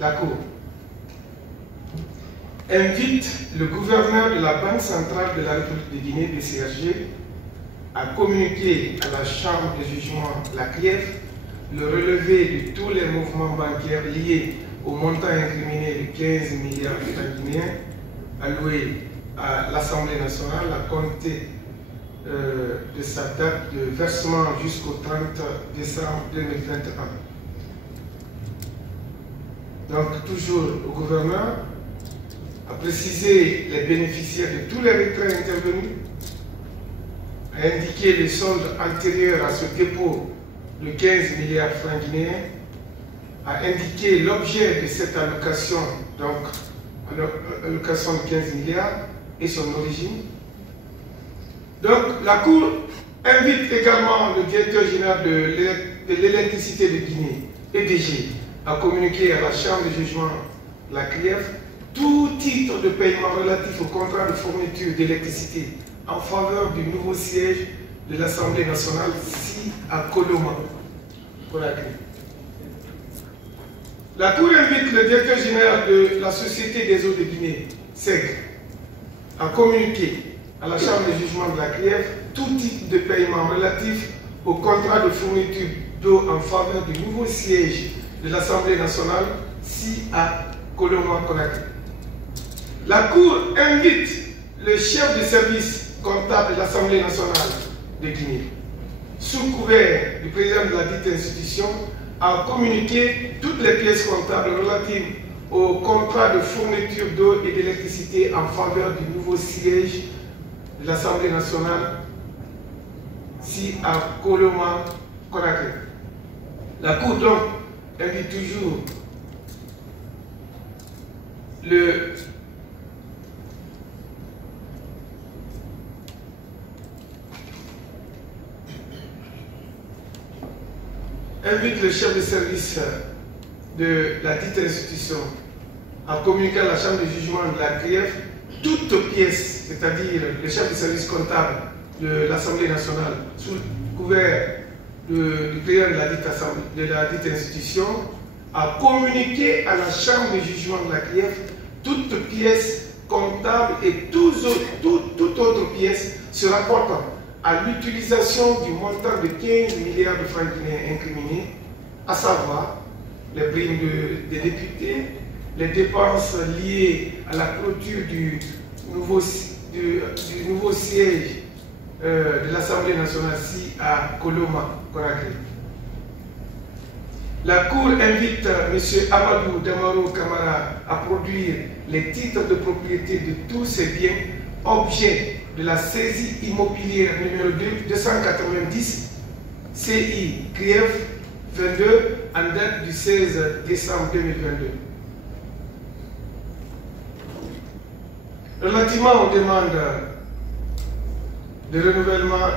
La Cour invite le gouverneur de la Banque centrale de la République de Guinée, BCRG, à communiquer à la Chambre de jugement, la CRIEF, le relevé de tous les mouvements bancaires liés au montant incriminé de 15 milliards de francs guinéens alloués à l'Assemblée nationale à compter de sa date de versement jusqu'au 30 décembre 2021. Donc, toujours au gouverneur, à préciser les bénéficiaires de tous les retraits intervenus, à indiquer les soldes antérieurs à ce dépôt de 15 milliards de francs guinéens, à indiquer l'objet de cette allocation, donc allocation de 15 milliards et son origine. Donc la Cour invite également le directeur général de l'électricité de Guinée, EDG, à communiquer à la Chambre de jugement, la CRIEF, tout titre de paiement relatif au contrat de fourniture d'électricité en faveur du nouveau siège de l'Assemblée nationale, ici à Coloma, Conakry. La Cour invite le directeur général de la Société des eaux de Guinée, SEG, à communiquer à la Chambre de jugement de la CRIEF tout titre de paiement relatif au contrat de fourniture d'eau en faveur du nouveau siège de l'Assemblée nationale, ici à Coloma, Conakry. La Cour invite le chef de service comptable de l'Assemblée nationale de Guinée, sous couvert du président de la dite institution, à communiquer toutes les pièces comptables relatives au contrat de fourniture d'eau et d'électricité en faveur du nouveau siège de l'Assemblée nationale, ici à Coloma, Conakry. La Cour donc invite toujours invite le chef de service de la dite institution à communiquer à la Chambre de jugement de la CRIEF toute pièce, c'est-à-dire le chef de service comptable de l'Assemblée nationale, sous couvert du président de la dite institution, à communiquer à la Chambre de jugement de la CRIEF toute pièce comptable et toute autre pièce se rapportant à l'utilisation du montant de 15 milliards de francs guinéens incriminés, à savoir les primes des députés, les dépenses liées à la clôture du nouveau siège de l'Assemblée nationale ici à Coloma, Conakry. La Cour invite M. Amadou Damaro Camara à produire les titres de propriété de tous ces biens, objets de la saisie immobilière numéro 290 CI CRIEF 22 en date du 16 décembre 2022. Relativement aux demandes de renouvellement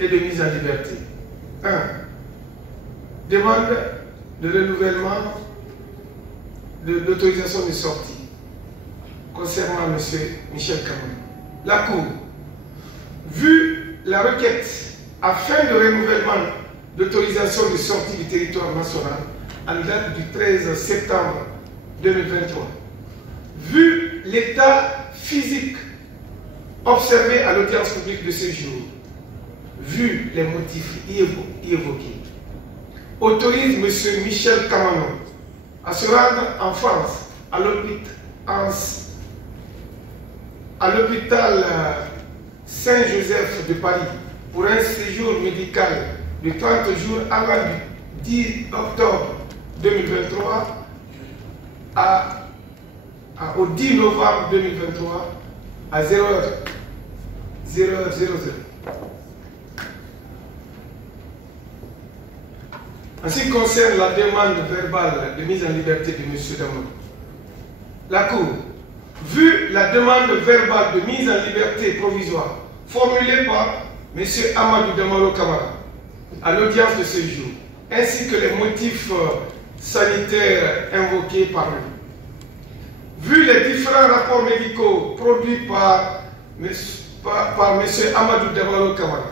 et de mise en liberté. 1. Demande de renouvellement de l'autorisation de sortie concernant M. Michel Cameron. La Cour, vu la requête afin de renouvellement d'autorisation de sortie du territoire national en date du 13 septembre 2023, vu l'état physique observé à l'audience publique de ce jour, vu les motifs y évoqués, autorise M. Michel Cameron à se rendre en France à l'hôpital Saint-Joseph de Paris pour un séjour médical de 30 jours allant du 10 octobre 2023 au 10 novembre 2023 à 0h00. En ce qui concerne la demande verbale de mise en liberté de M. Damaro, la Cour, vu la demande verbale de mise en liberté provisoire formulée par M. Amadou Damaro Camara à l'audience de ce jour, ainsi que les motifs sanitaires invoqués par lui, vu les différents rapports médicaux produits par M. Amadou Damaro Camara,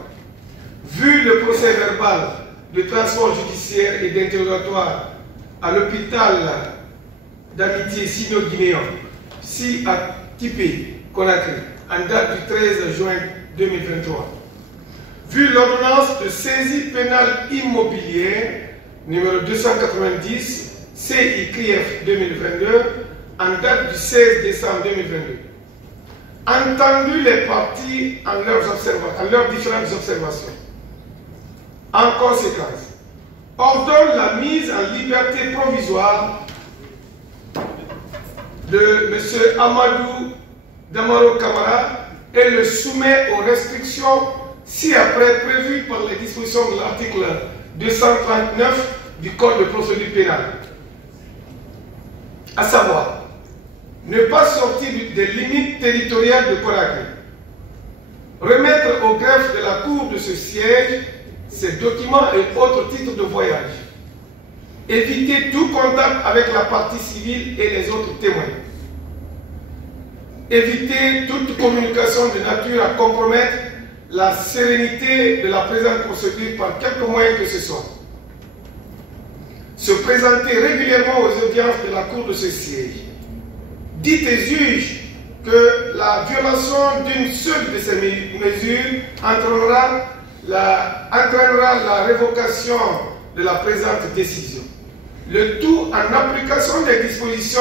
vu le procès verbal de transport judiciaire et d'interrogatoire à l'hôpital d'amitié sino-guinéen, si à Tipé, Conakry, en date du 13 juin 2023. Vu l'ordonnance de saisie pénale immobilière numéro 290 CICF 2022 en date du 16 décembre 2022. Entendu les parties en leurs différentes observations. En conséquence, ordonne la mise en liberté provisoire de M. Amadou Damaro Camara et le soumet aux restrictions ci-après prévues par les dispositions de l'article 239 du Code de procédure pénale. À savoir, ne pas sortir des limites territoriales de Conakry, remettre au greffe de la Cour de ce siège ses documents et autres titres de voyage, éviter tout contact avec la partie civile et les autres témoins, éviter toute communication de nature à compromettre la sérénité de la présente procédure par quelque moyen que ce soit, se présenter régulièrement aux audiences de la Cour de ce siège. Dites et juge que la violation d'une seule de ces mesures entraînera la révocation de la présente décision. Le tout en application des dispositions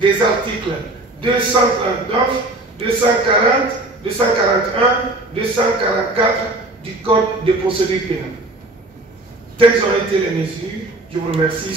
des articles 239, 240, 241, 244 du Code de procédure pénale. Telles ont été les mesures. Je vous remercie.